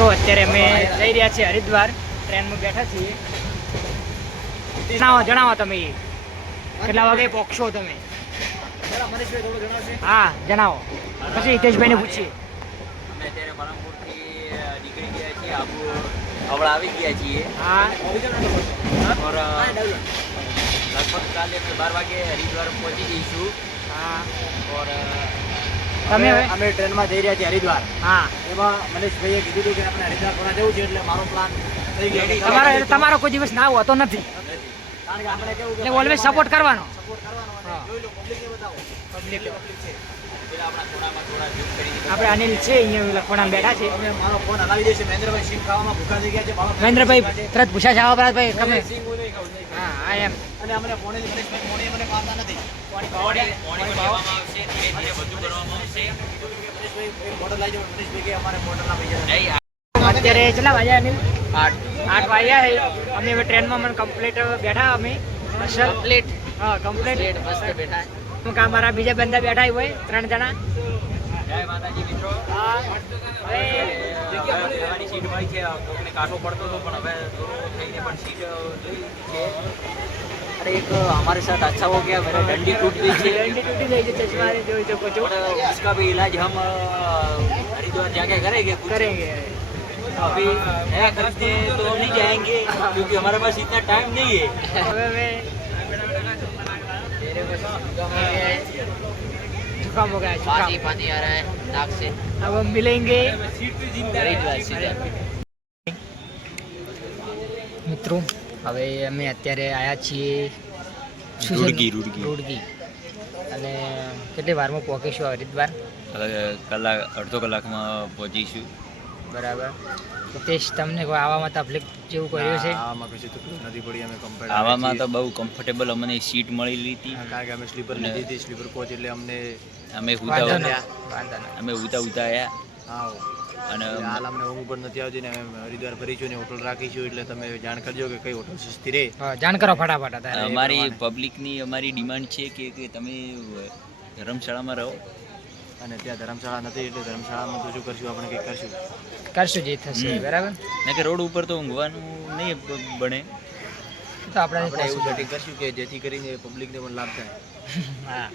મિત્રો અત્યારે અમે જઈ રહ્યા છીએ હરિદ્વાર, ટ્રેનમાં બેઠા છીએ. જણાવો તમે કેટલા વાગે પહોંચશો તમે? હા જણાવો, પછી હિતેશભાઈને પૂછીએ. અમે અત્યારે પાલનપુરથી નીકળી ગયા છીએ, આવડા આવી ગયા છીએ. હા और लगभग કાલે અમે 12 વાગે હરિદ્વાર પહોંચી જઈશું. હા और તમે અમે ટ્રેનમાં જઈ રહ્યા છીએ હરિદ્વાર. હા એમાં મનીષભાઈએ કીધું હતું કે આપણે હરિદ્વાર ફરવા જવું છે, એટલે મારો પ્લાન થઈ ગયો. તમારો કોઈ દિવસ ના હોતો નથી, કારણ કે આપણે કેવું એટલે ઓલવેઝ સપોર્ટ કરવાનો. સપોર્ટ કરવાનો અને જોઈ લો પબ્લિકને બતાવો. પબ્લિક પબ્લિક છે પેલા આપણા થોડામાં થોડા ઝૂમ કરી દીધા. આપણે અનિલ છે અહીંયા લખવાના બેઠા છે. અમે મારો ફોન હલાવી દેશે. મહેન્દ્રભાઈ સિંગ ખાવામાં ભૂખા થઈ ગયા છે. મહેન્દ્રભાઈ તરત પૂછ્યા છે, આવા ભાઈ તમે? સિંગ હું નહીં ખાઉં, નહીં ખાઉં. હા હા એમ. અને અમને પોણીની મનીષભાઈ પોણી મને પામતા નથી. પોણી લેવામાં આવશે, ધીરે ધીરે બધું કરવામાં આવશે. મનીષભાઈ એક મોડલ આવી જાય. મનીષભાઈ કે અમારે મોડલના પૈસા અત્યારે કેટલા વાગ્યા અનિલ? 8 વાગ્યા છે. અમે હવે ટ્રેનમાં મને કમ્પ્લીટ બેઠા અમે કમ્પ્લીટ. હા કમ્પ્લીટ મસ્ત બેઠા. અમારા બીજા બંદા બેઠા હોય 3 જણા. જય માતાજી મિત્રો. હા હવે પહેલાની સીટ મળી છે. કોકને કાંટો પડતો હતો પણ હવે થોડું થઈને પણ સીટ લઈ છે. अरे एक हमारे साथ अच्छा हो गया, मेरा डंडी टूट गई थी. डंडी टूटी गई है, चश्मा जोई શકો છો. और उसका भी इलाज हम हरिद्वार जाके करेंगे. करेंगे. अभी नया खरीदने तो हम नहीं जाएंगे क्योंकि हमारे पास इतना टाइम नहीं है. હવે जुकाम हो गया है, जुकाम. पानी आ रहा है नाक से. अब हम मिलेंगे हरिद्वार सीधा. મિત્રો. હવે અમે અત્યારે આવ્યા છીએ રૂડકી અને કેટલી વારમાં પહોંચીશું હરિદ્વાર? અડધો કલાકમાં પહોંચીશું. બરાબર. હિતેશ, તમને કોઈ આવવામાં તકલીફ જેવું કર્યું છે? આવામાં કશું તકલીફ નથી પડી. અમે કમ્ફર્ટ આવામાં તો બહુ કમ્ફર્ટેબલ અમને સીટ મળી હતી. કારણ કે અમે સ્લીપર લીધી હતી. સ્લીપર કોચ એટલે અમને અમે વાંધો ઉતા નહીં. અમે ઉતા આવ્યા. હા અને હાલ અમને ઊંઘ પણ નથી આવતી ને અમે હરિદ્વાર ફરીશું ને હોટલ રાખીશું, એટલે તમે જાણ કરજો કે કઈ હોટલ સસ્તી રહે. હા, જાણ કરો ફટાફટ અત્યારે. અમારી પબ્લિકની અમારી ડિમાન્ડ છે કે તમે ધર્મશાળામાં રહો. અને ત્યાં ધર્મશાળા નથી, એટલે ધર્મશાળામાં તો શું કરશું, આપણે કંઈક કરશું જે થશે. બરાબર. ને કે રોડ ઉપર તો ઊંઘવાનું નહીં બને, તો આપણે આપણે એવું સેટિંગ કરશું કે જેથી કરીને પબ્લિકને પણ લાભ થાય. હા.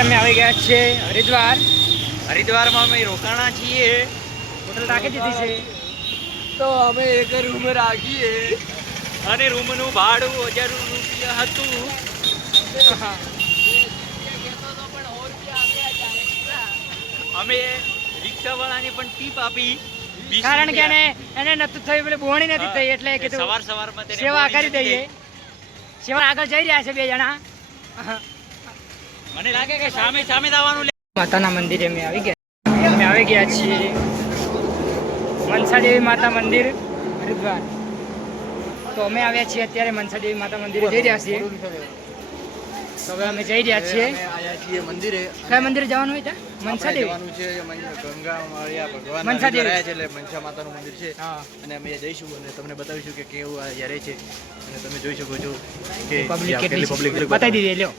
અમે આવી ગયા છીએ હરિદ્વારમાં અમે રોકાણા છીએ. હોટલ રાખી દીધી છે. તો અમે એક રૂમ રાખીએ અને રૂમનું ભાડું 1000 રૂપિયા હતું. અમે રિક્ષાવાળાને પણ ટીપ આપી, કારણ કે એને નતું થયું, એટલે બોણી નથી થઈ, એટલે કીધું સવારમાં તેને સેવા બોલી કરી દઈએ. સેવા આગળ જઈ રહ્યા છે 2 જણા. મને લાગે કે સામે દાવાનું. માતાના મંદિરે અમે આવી ગયા છીએ મનસા દેવી માતા મંદિર હરિદ્વાર. તો અમે આવ્યા છીએ અત્યારે મનસા દેવી માતા મંદિરે જઈ રહ્યા છીએ. તો હવે અમે જઈ રહ્યા છીએ. અમે આયા છીએ મંદિરે. કયા મંદિરે જવાનું હોય ત્યાં? મનસા દેવી. જવાનું છે ગંગા માળિયા ભગવાન મનસા દેવી. છે, એટલે મનસા માતાનું મંદિર છે. હા. અને અમે જઈશું અને તમને બતાવીશું કે કેવું આ રહે છે. અને તમે જોઈ શકો છો કે પબ્લિક કેટલી પબ્લિક બતાવી દીધી. લ્યો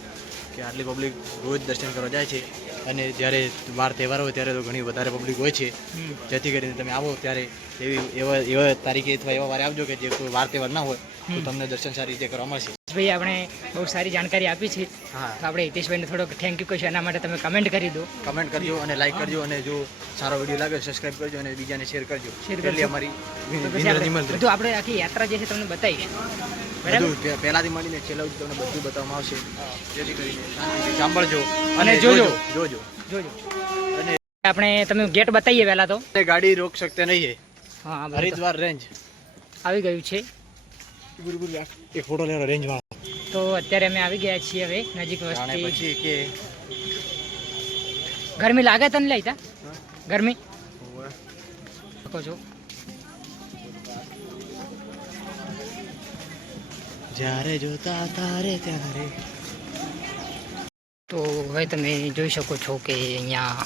કે આટલી પબ્લિક રોજ દર્શન કરવા જાય છે. અને જ્યારે વાર તહેવાર હોય ત્યારે તો ઘણી વધારે પબ્લિક હોય છે. જેથી કરીને તમે આવો ત્યારે એવા તારીખે અથવા એવા વારે આવજો કે જે કોઈ વાર તહેવાર ના હોય તો તમને દર્શન સારી રીતે કરવા મળશે. ભાઈ આપણે બહુ સારી જાણકારી આપી છે. હા, તો આપણે હિતેશભાઈને થોડોક થેન્ક યુ કહીશું. એના માટે તમે કમેન્ટ કરી દો. કમેન્ટ કરજો અને લાઈક કરજો, અને જો સારો વિડીયો લાગે સબસ્ક્રાઇબ કરજો અને બીજાને શેર કરજો. એટલી અમારી બધું આપણે આખી યાત્રા જે છે તમને બતાવીશું. બરાબર. બધું પહેલાથી મળીને છેલ્લા સુધી તમને બધું બતાવવામાં આવશે. જેથી કરીને શાંતિથી સાંભળજો અને જોજો. અને આપણે તમે ગેટ બતાવીએ પહેલા તો. ગાડી રોક શકતે નહીં. હા, હરિદ્વાર રેન્જ આવી ગયું છે. એક ફોટો લેવાનો રેન્જમાં. તો અત્યારે અમે આવી ગયા છીએ હવે નજીક વસ્તી. પછી કે ગરમી લાગે તને લઈતા ગરમી શકો છો. જ્યારે જોતા તારે ત્યારે. તો હવે તમે જોઈ શકો છો કે અહીંયા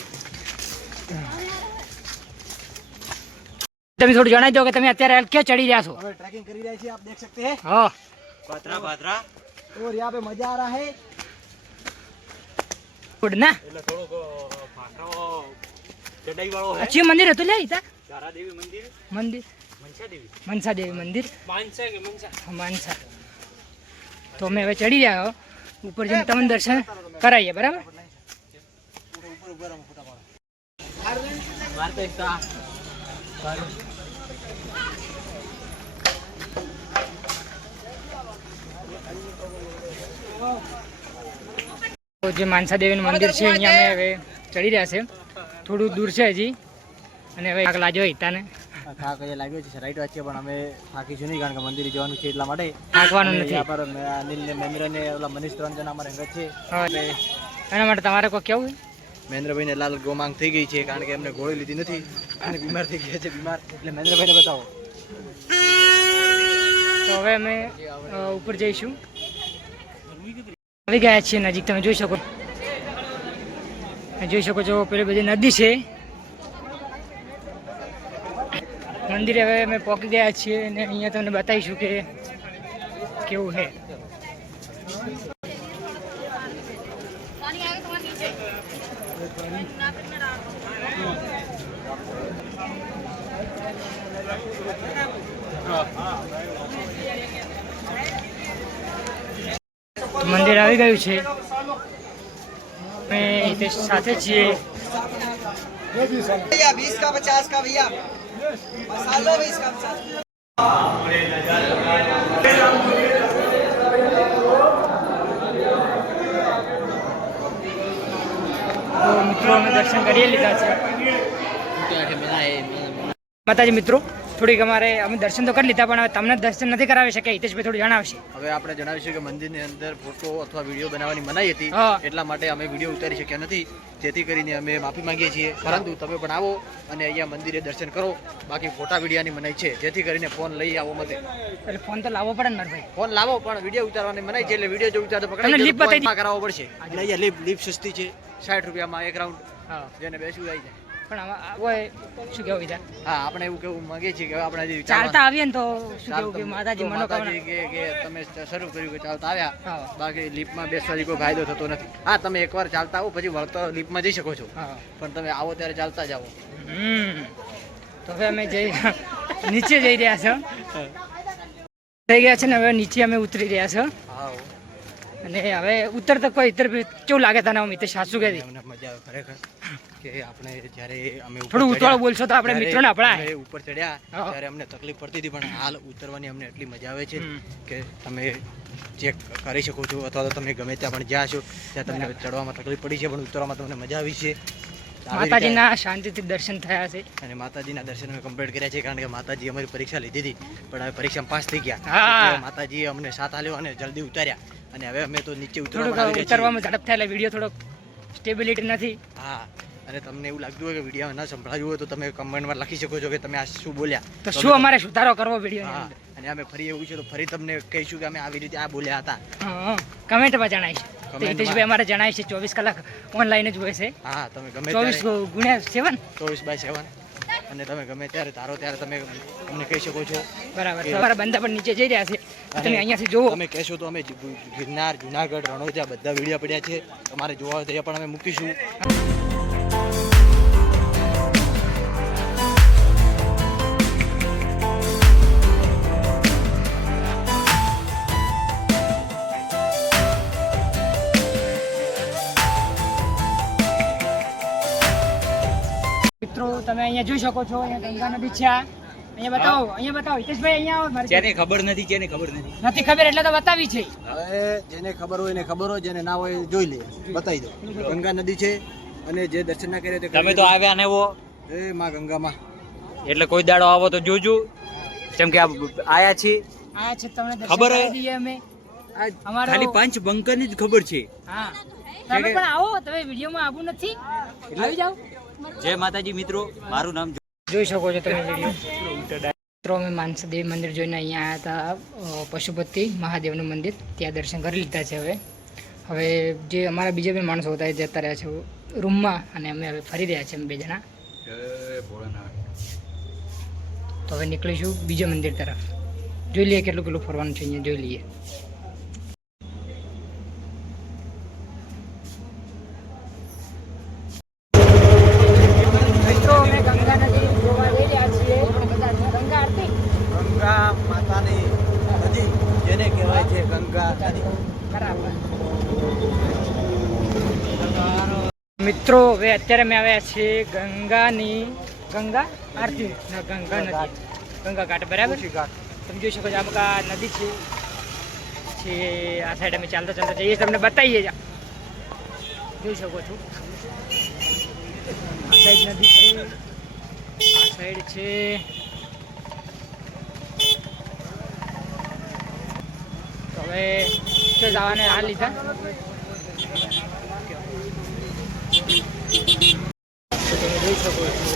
તમે થોડું જણાવી દો કે તમે અત્યારે ક્યાં ચડી રહ્યા છો. હવે ટ્રેકિંગ કરી રહ્યા છીએ, આપ દેખ सकते हैं. હા પાત્રા પાત્રા और यहाँ पे मजा आ रहा है. ગુડ ના એટલે થોડોક પાત્રાઓ ચડાઈ વાળો હે. અચ્છી મંદિર હતું લે ઈતા તારાદેવી મંદિર, મંદિર મનસાદેવી, મનસા દેવી મંદિર માનસા કે મનસા. માનસા. તો અમે હવે ચડી રહ્યા ઉપર જઈને તમને દર્શન કરાવીએ બરાબર. ઉપર ઉપર આમ ફોટા પાડો. મારતો એક તો તો જે માનસા દેવીનું મંદિર છે અહીંયા અમે હવે ચડી રહ્યા છે. થોડું દૂર છે હજી અને હવે આગ લાગ્યો હિતાને થાક એ લાગ્યો છે, રાઈટ વાત છે, પણ અમે થાકીશું નહીં કારણ કે મંદિરે જવાનું છે એટલા માટે. થાકવાનું અને નથી. અહીંયા પર અનિલ ને મહેન્દ્ર ને ઓલા મનીષ 3 જણા અમારા અંગત છે. હા, એના માટે તમારે કોઈ કેવું? મહેન્દ્રભાઈ ને લાલ ગોમાંગ થઈ ગઈ છે કારણ કે એમને ગોળી લીધી નથી અને બીમાર થઈ ગયા છે. બીમાર એટલે મહેન્દ્રભાઈ ને બતાવો. તો હવે અમે ઉપર જઈશું. આવી ગયા છીએ નજીક, તમે જોઈ શકો છો પેલી બધી નદી છે. મંદિરે હવે અમે પહોંચી ગયા છીએ અને અહીંયા તમને બતાવીશું કે કેવું છે. મંદિર આવી ગયું છે. અમે હિતેશ સાથે છીએ. भैया 20 का 50 का भैया मसालो 20 का 50. તો મિત્રો અમે દર્શન કરી લીધા છે. માતાજી મિત્રો થોડીક અમે દર્શન તો કરી લીધા પણ હવે તમને દર્શન નથી કરાવી શકે. હિતેશભાઈ થોડું જણાવશે. હવે આપણે જણાવીશું કે મંદિરની અંદર ફોટો અથવા વિડીયો બનાવવાની મનાઈ હતી, હા. એટલા માટે અમે વિડીયો ઉતારી શક્યા નથી, જેથી કરીને અમે માફી માંગીએ છીએ. પરંતુ તમે પણ આવો અને અહીંયા મંદિરે દર્શન કરો. બાકી ફોટા વિડીયાની મનાઈ છે, જેથી કરીને ફોન લઈ આવો મતે. એટલે ફોન તો લાવવો પડે ને મારા ભાઈ. ફોન લાવો પણ વિડીયો ઉતારવાની મનાઈ છે, એટલે વિડીયો જો ઉતારતો તમને પકડાઈ લીપ બતાવી જાય કરાવવો પડશે. એટલે અહીંયા લીપ સસ્તી છે, 60 રૂપિયામાં એક રાઉન્ડ, હા જેને બેસવું આવી જાય. પણ હવે શું કેવું હિતા? હા, આપણે એવું કેવું માંગીએ છીએ કે હવે આપણે હજી ચાલતા આવીએ ને તો શું કેવું કે માતાજી તો મનોકામના. માતાજી કે તમે શરૂ કર્યું કે ચાલતા આવ્યા, હા. બાકી લીફમાં બેસવાથી કોઈ ફાયદો થતો નથી. હા, તમે એકવાર ચાલતા આવો પછી વળતો લીફમાં જઈ શકો છો, હા. પણ તમે આવો ત્યારે ચાલતા જ આવો. તો હવે અમે નીચે જઈ રહ્યા છો. થઈ ગયા છે ને હવે નીચે અમે ઉતરી રહ્યા છો. હા, અને હવે ઉતરતા કોઈ કેવું લાગે તને મિત્ર સાસુ કે અમને મજા આવે ખરેખર કે આપણે જ્યારે અમે ઉપર થોડું ચડ્યા, ઉતવાળું બોલશો તો આપણે ત્યારે મિત્રોને આપણા અમે ઉપર ચડ્યા હા. ત્યારે અમને તકલીફ પડતી હતી, પણ હાલ ઉતરવાની અમને એટલી મજા આવે છે હમ. કે તમે ચેક કરી શકો છો, અથવા તો તમે ગમે ત્યાં પણ જ્યાં છો ત્યાં તમને ચડવામાં તકલીફ પડી છે, પણ ઉતરવામાં તમને મજા આવી છે. આવી રીતે- માતાજીના શાંતિથી દર્શન થયા છે. અને માતાજીના દર્શન અમે કમ્પ્લીટ કર્યા છે કારણ કે માતાજી અમારી પરીક્ષા લીધી હતી, પણ હવે પરીક્ષામાં પાસ થઈ ગયા. હા. એટલે માતાજીએ અમને સાથ આલ્યો અને જલ્દી ઉતાર્યા, અને હવે અમે તો નીચે ઉતરવા થોડુંક આવી રહ્યા ઉતરવામાં ઝડપ થાય એટલે વિડીયો થોડોક સ્ટેબિલિટી નથી. છીએ. હા, અને તમને એવું લાગતું હોય કે વિડીયો ના સંભળાવ્યું હોય તો તમે કમેન્ટમાં લખી શકો છો કે તમે આ શું બોલ્યા. તો શું અમારે સુધારો કરવો વિડીયો? હા, અને અમે ફરી એવું છે તો ફરી તમને કહીશું કે અમે આવી રીતે આ બોલ્યા હતા. કમેન્ટમાં જણાવીશ. તો કમેન્ટમાં. હિતેશભાઈ અમારે જણાય છે 24 કલાક ઓનલાઈન જ હોય છે. હા, તમે ગમે 24x7. 24/7, અને તમે ગમે ત્યારે ધારો ત્યારે તમે અમને કહી શકો છો. બરાબર. તમારા બંદા પણ નીચે જઈ રહ્યા છે. તમે અહીંયાથી જુઓ. તમે કહેશો તો અમે ગિરનાર, જુનાગઢ, રણોજા બધા વિડીયો પડ્યા છે, તમારે જોવા હોય તો એ પણ અમે મૂકીશું. મિત્રો તમે અહીંયા જોઈ શકો છો, અહીંયા ગંગા નદી છે. અહીંયા બતાવો હિતેશભાઈ, અહીંયા આવો. મારી જેને ખબર નથી નથી ખબર એટલે તો બતાવી છે. હવે જેને ખબર હોય એને ખબર હોય, જેને ના હોય એ જોઈ લે, બતાવી દો. ગંગા નદી છે, અને જે દર્શન ના કરે તે તમે તો આવ્યા ને એ માં ગંગામાં એટલે કોઈ દાડો આવો તો જોજો, જેમ કે આયા છીએ આ છે તમને દર્શન ખબર હે? કરાવી દઈએ અમે અમારો ખાલી 5 બંકરની જ ખબર છે. હા તમે પણ આવો, તમે વિડીયોમાં આવવું નથી, આવી જાઓ. જય માતાજી મિત્રો, મારું નામ જોઈ શકો છો તમે વિડીયો. મિત્રો અમે માનસાદેવી મંદિર જોઈને અહીંયા આવ્યા હતા, પશુપતિ મહાદેવનું મંદિર, ત્યાં દર્શન કરી લીધા છે. હવે જે અમારા બીજા બે માણસો હતા એ જતા રહ્યા છે રૂમમાં, અને અમે હવે ફરી રહ્યા છીએ અમે 2 જણા. તો હવે નીકળીશું બીજા મંદિર તરફ. જોઈ લઈએ કેટલું ફરવાનું છે અહીંયા, જોઈ લઈએ. મિત્રો અમે ગંગા નદી જોવા જઈ રહ્યા છીએ. ગંગા આરતી ગંગા માતાની નદી જેને કહેવાય છે ગંગા નદી. બરાબર. મિત્રો હવે અત્યારે અમે આવ્યા છીએ ગંગા આરતી ગંગા નદી, ગંગા ઘાટ, બરાબર. તમે જોઈ શકો છો આ નદી છે. આ સાઈડ અમે ચાલતા જઈએ, તમને બતાવીએ. જોઈ શકો છો આ સાઈડ નદી છે, આ સાઈડ છે. તો હવે જવાને આ લીધા. તમે જોઈ શકો છો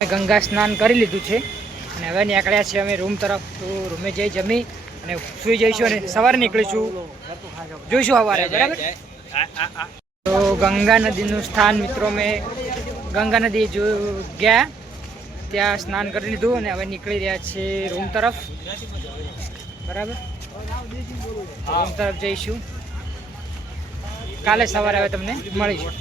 ગંગા સ્નાન કરી લીધું છે અને હવે નીકળ્યા છીએ અમે રૂમ તરફ. તો રૂમે જઈ જમી અને સુઈ જઈશું અને સવારે નીકળીશું, જોઈશું સવારે, બરાબર. તો ગંગા નદીનું સ્થાન મિત્રો, મેં ગંગા નદી ગયા, ત્યાં સ્નાન કરી લીધું અને હવે નીકળી રહ્યા છીએ રૂમ તરફ, બરાબર. રૂમ તરફ જઈશું, કાલે સવારે હવે તમને મળીશું.